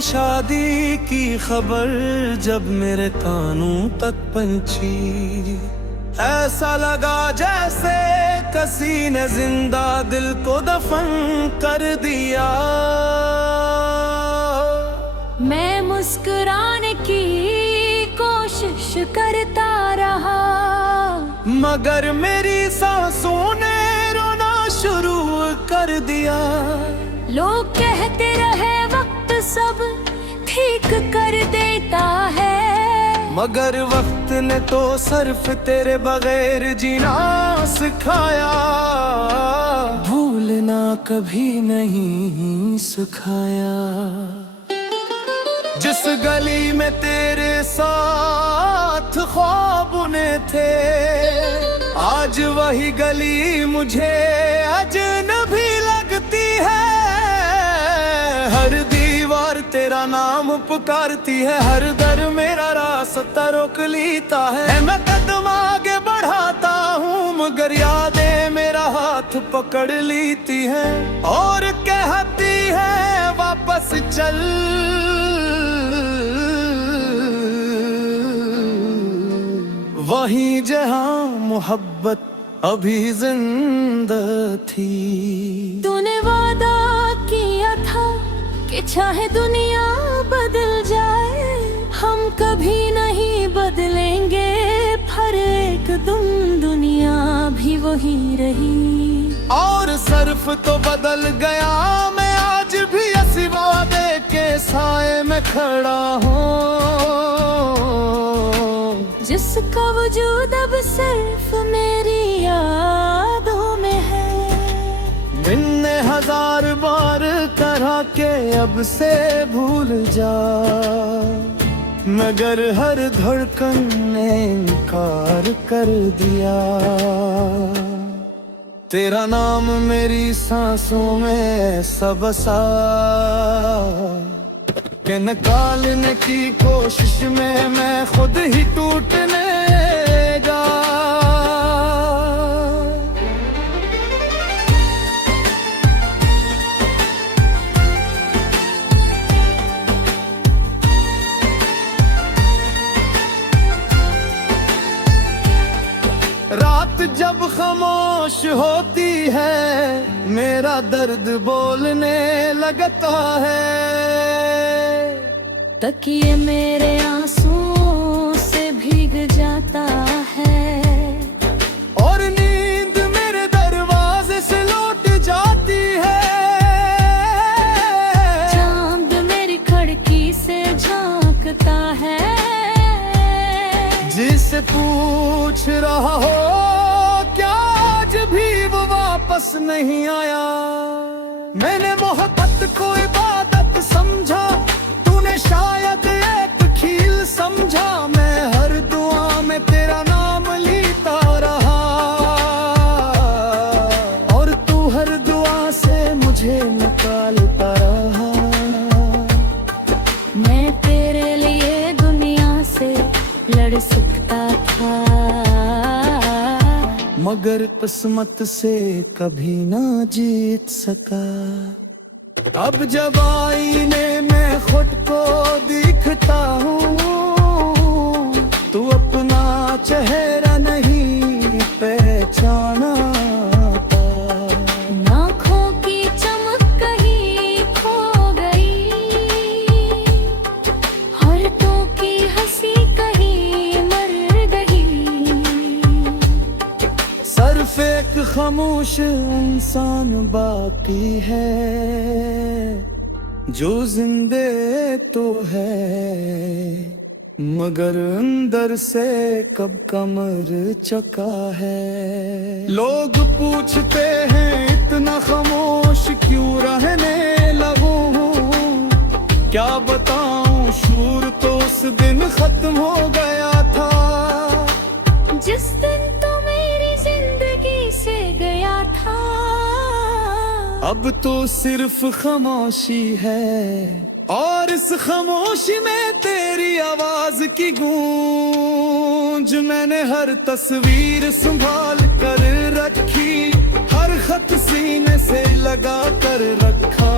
हमारी शादी की खबर जब मेरे कानों तक पहुंची, ऐसा लगा जैसे किसी ने जिंदा दिल को दफन कर दिया। मैं मुस्कुराने की कोशिश करता रहा, मगर मेरी सांसों ने रोना शुरू कर दिया। लोग कहते रहे वक्त सब ठीक कर देता है, मगर वक्त ने तो सिर्फ तेरे बगैर जीना सिखाया, भूलना कभी नहीं सिखाया। जिस गली में तेरे साथ ख्वाब ने थे, आज वही गली मुझे अजनबी लगती है। हर दीवार तेरा नाम पुकारती है, हर दर मेरा रास्ता रोक लेता है। मैं कदम आगे बढ़ाता हूँ मगर यादें मेरा हाथ पकड़ लेती है और कहती है वापस चल। वहीं जहाँ मोहब्बत अभी जिंदा थी। तूने वादा किया था कि चाहे दुनिया बदल जाए, हम कभी नहीं बदलेंगे। पर एक दिन दुनिया भी वही रही और सिर्फ तो बदल गया, मैं आज भी इसी वादे के साए में खड़ा हूँ, जिसका वजूद अब सिर्फ मेरी यादों में है। मैंने हजार बार कहा के अब से भूल जा, मगर हर धड़कन ने इनकार कर दिया। तेरा नाम मेरी सांसों में सब सा के निकालने की कोशिश में मैं खुद ही टूटने जा। रात जब खामोश होती है, मेरा दर्द बोलने लगता है। तकिए मेरे आंसुओं से भीग जाता है और नींद मेरे दरवाजे से लौट जाती है। चांद मेरी खिड़की से झांकता है, जिससे पूछ रहा हो क्या आज भी वो वापस नहीं आया। मैंने मोहब्बत को इबादत समझा, तूने शायद एक खील समझा। मैं हर दुआ में तेरा नाम लेता रहा और तू हर दुआ से मुझे निकालता रहा। मैं तेरे लिए दुनिया से लड़ सकता था, मगर किस्मत से कभी ना जीत सका। अब जब आईने में खुद को दिखता हूँ, तू अपना चेहरा नहीं पहचाना। आँखों की चमक कहीं खो गई, होठों की हंसी कहीं मर गई। सिर्फ एक खामोश इंसान बाकी है, जो जिंदे तो है मगर अंदर से कब का मर चुका है। लोग पूछते हैं इतना खामोश क्यों रहने लगूं हूँ, क्या बताऊं शूर तो उस दिन खत्म हो गया था। जिस दिन तो मेरी जिंदगी से गया था, अब तो सिर्फ खामोशी है और इस खामोशी में तेरी आवाज की गूंज। मैंने हर तस्वीर संभाल कर रखी, हर खत सीने से लगा कर रखा,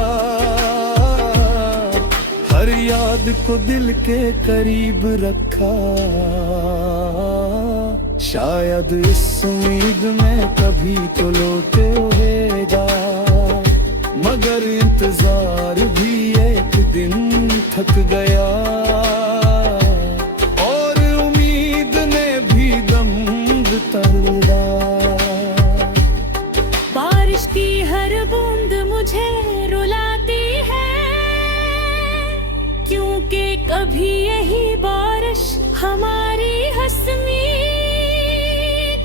हर याद को दिल के करीब रखा, शायद इस उम्मीद में कभी तो लौटे होगा, मगर इंतजार भी एक दिन थक गया और उम्मीद ने भी दम तोड़ा। बारिश की हर बूंद मुझे रुलाती है, क्योंकि कभी यही बारिश हमारी हंसनी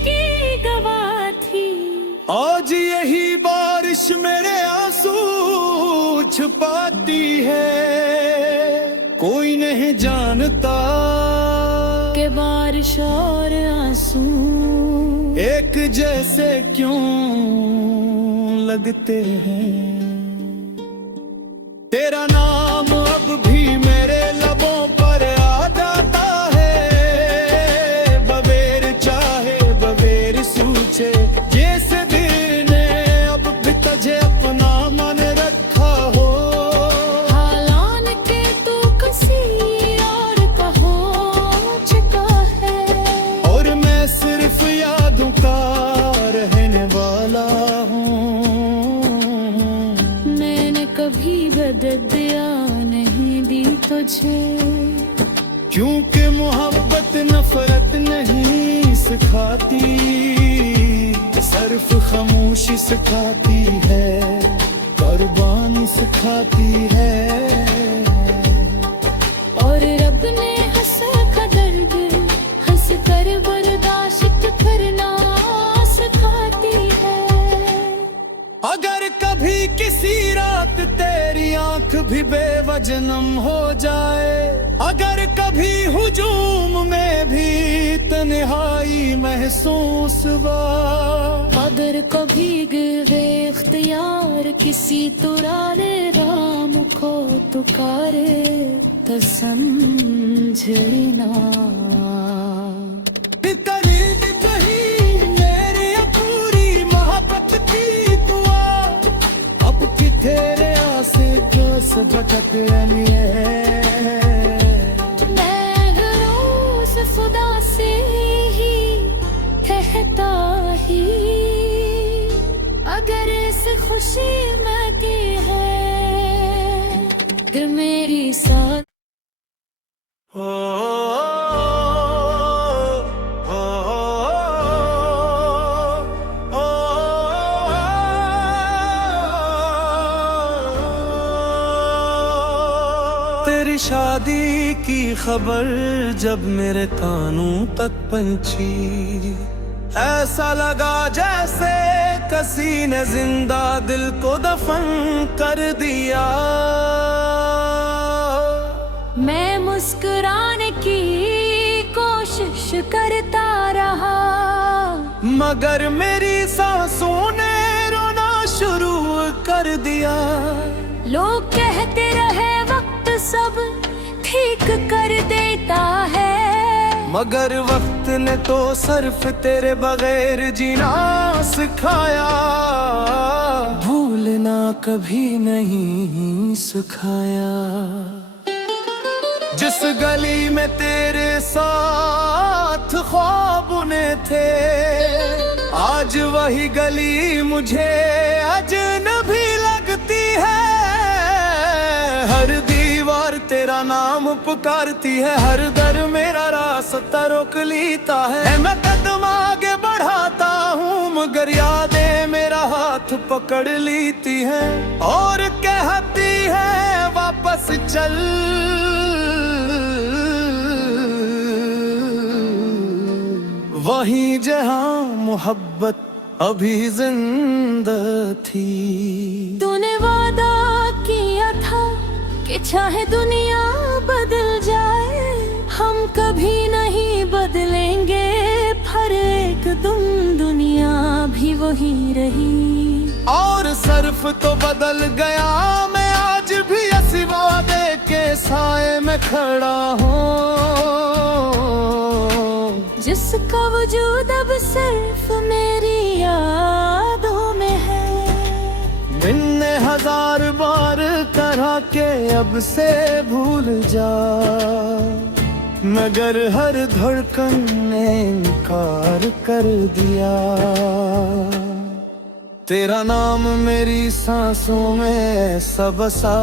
की गवाह थी। आज यही बारिश मेरे आंसू छुपाती है, कोई नहीं जानता कि बारिश और आंसू एक जैसे क्यों लगते हैं। तेरा नाम अब भी मेरे लबों पर आ जाता है, बगैर चाहे बगैर सोचे, जैसे दिल ने अब भी तुझे अपना मन रखा हो। हालान के तू किसी और का हो चुका है, और मैं सिर्फ यादों का रहने वाला हूँ। मैंने कभी बदल दिया नहीं दी तुझे, क्योंकि मोहब्बत नफरत नहीं सिखाती, सिर्फ खामोशी सिखाती है, कुर्बानी सिखाती है। और रब ने हंस का दर्द हंस कर बर्दाश्त करना सिखाती है। अगर कभी किसी रात तेरी आंख भी बेवजनम हो जाए, अगर कभी हुजूम में भी तन्हाई महसूस हुआ, अगर कभी गिरे इख्तियार किसी तुराले राम को तुकारे, तो समझना करीब कहीं मेरी अपूरी मोहब्बत की दुआ, अब कि तेरे आसे जो से भटक रही है। मैं रोज खुदा से ही कहता ही, अगर इस खुशी में की है कि मेरी साथ तेरी शादी की खबर जब मेरे कानों तक पहुंची, ऐसा लगा जैसे किसी ने जिंदा दिल को दफन कर दिया। मैं मुस्कुराने की कोशिश करता रहा, मगर मेरी सांसों ने रोना शुरू कर दिया। लोग कहते रहे वक्त सब ठीक कर देता है, मगर वक्त ने तो सिर्फ तेरे बगैर जीना सिखाया, भूलना कभी नहीं सिखाया। जिस गली में तेरे साथ ख्वाब ने थे, आज वही गली मुझे अजनबी लगती है। हर दीवार तेरा नाम पुकारती है, हर दर मेरा रास्ता रोक लेता है। मैं कदम आगे बढ़ाता हूँ मगर यादें मेरा हाथ पकड़ लेती है, और कहती है वापस चल। वहीं जहाँ मोहब्बत अभी जिंदा थी। तूने वादा किया था कि चाहे दुनिया बदल जाए, हम कभी नहीं बदलेंगे, पर एक दिन दुनिया भी वही रही। और सिर्फ तो बदल गया, मैं आज भी इसी वादे के साए में खड़ा हूँ, जिसका वजूद अब सिर्फ मेरी यादों में है। दिन ने हजार बार करा के अब से भूल जा, मगर हर धड़कन ने इनकार कर दिया। तेरा नाम मेरी सांसों में सब बसा,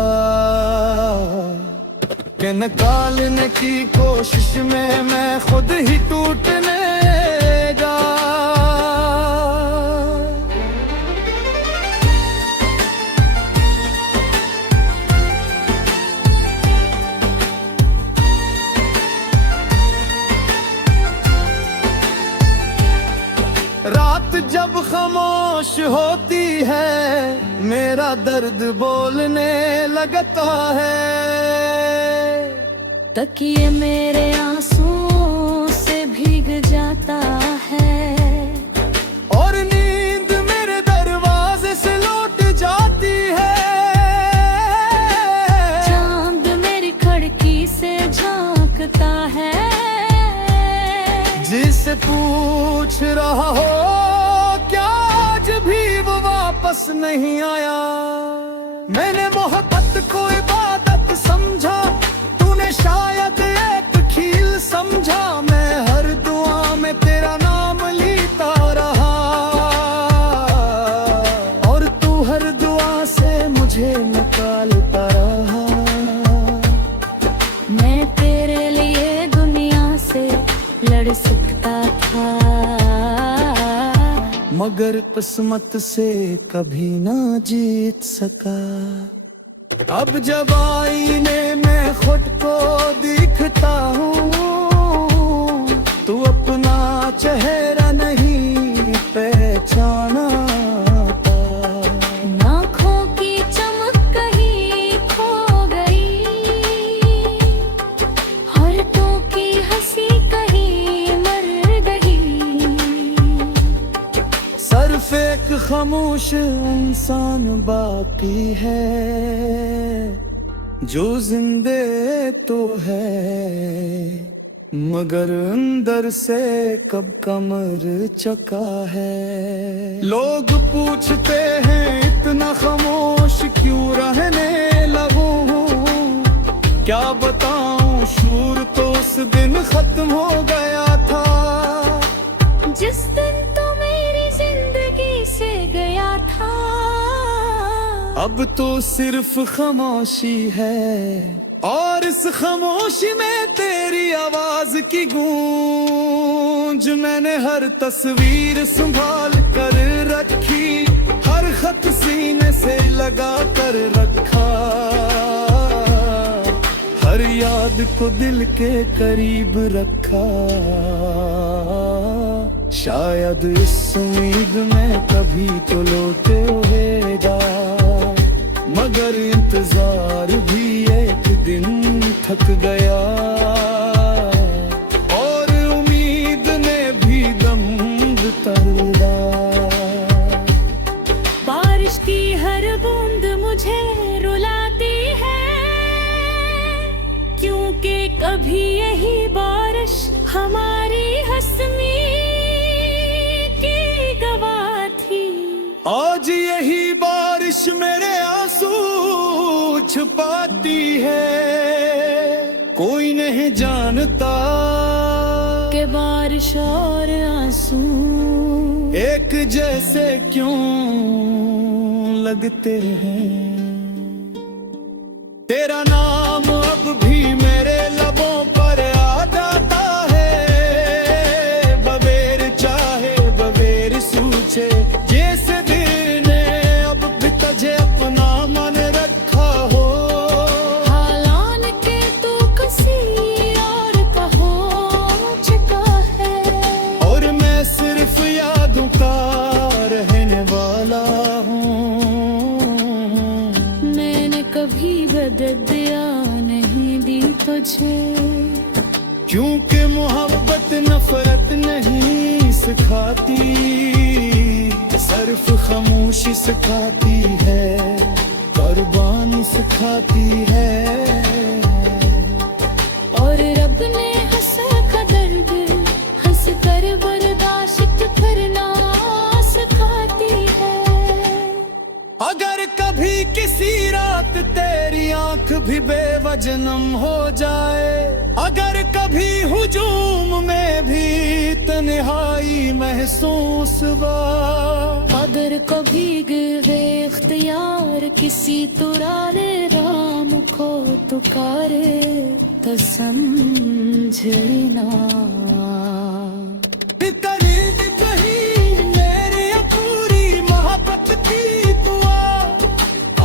के निकालने की कोशिश में मैं खुद ही टूटने जा। रात जब खामोश होती है, मेरा दर्द बोलने लगता है। तकिए मेरे आंसुओं से भीग जाता है, और नींद मेरे दरवाजे से लौट जाती है। चांद मेरी खिड़की से झांकता है, जिससे पूछ रहा हो क्या आज भी वो वापस नहीं आया। मैंने मोहब्बत को इबादत समझा, तूने शायद एक खील समझा। मैं हर दुआ में तेरा नाम लेता रहा, और तू हर दुआ से मुझे निकालता रहा। मैं तेरे लिए दुनिया से लड़ सकता था, मगर किस्मत से कभी ना जीत सका। अब जब आईने में खुद को दिखता हूँ, तू अपना चेहरा नहीं पहचाना। आँखों की चमक कहीं खो गई, होठों की हंसी कहीं मर गई। सिर्फ एक खामोश इंसान बाकी है, जो जिंदे तो है, मगर अंदर से कब का मर चुका है। लोग पूछते हैं इतना खामोश क्यों रहने लगूं हूँ, क्या बताऊं शूर तो उस दिन खत्म हो गया था। जिस दिन तो मेरी जिंदगी से गया था, अब तो सिर्फ खामोशी है, और इस खामोशी में तेरी आवाज की गूंज। मैंने हर तस्वीर संभाल कर रखी, हर खत सीने से लगा कर रखा, हर याद को दिल के करीब रखा। शायद इस उम्मीद में कभी तो लौटेगा, मगर इंतजार भी एक दिन थक गया, और उम्मीद ने भी दम तोड़ा। बारिश की हर बूंद मुझे रुलाती है, क्योंकि कभी यही बारिश हमारी हंसनी की गवाह थी। आज यही बारिश मेरे आंसू छुपाती है, कोई नहीं जानता कि बारिश और आंसू एक जैसे क्यों लगते हैं। तेरा नाम अब भी मेरे लबों पर आ जाता है, बगैर चाहे बगैर सोचे, जैसे दिल ने अब भी तुझे अपना मन रखा हो। हालान के तू किसी और का हो चुका है, और मैं सिर्फ यादों का रहने वाला हूँ। मैंने कभी बददिया नहीं दी तुझे, क्योंकि मोहब्बत नफरत नहीं सिखाती, सिर्फ खामोशी सिखाती है, कुर्बानी सिखाती है। और रब ने हंस का दर्द हंस कर बर्दाश्त करना सिखाती है। अगर कभी किसी रात तेरी दुख भी बेवजनम हो जाए, अगर कभी हुजूम में भी तन्हाई महसूस बा, अगर कभी गिरे इख्तियार किसी तुरारे राम को तुकारे तो समझना करीब कहीं मेरी पूरी मोहब्बत की दुआ,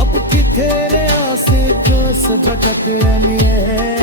अब कि तेरे आसे जो भटक रही है।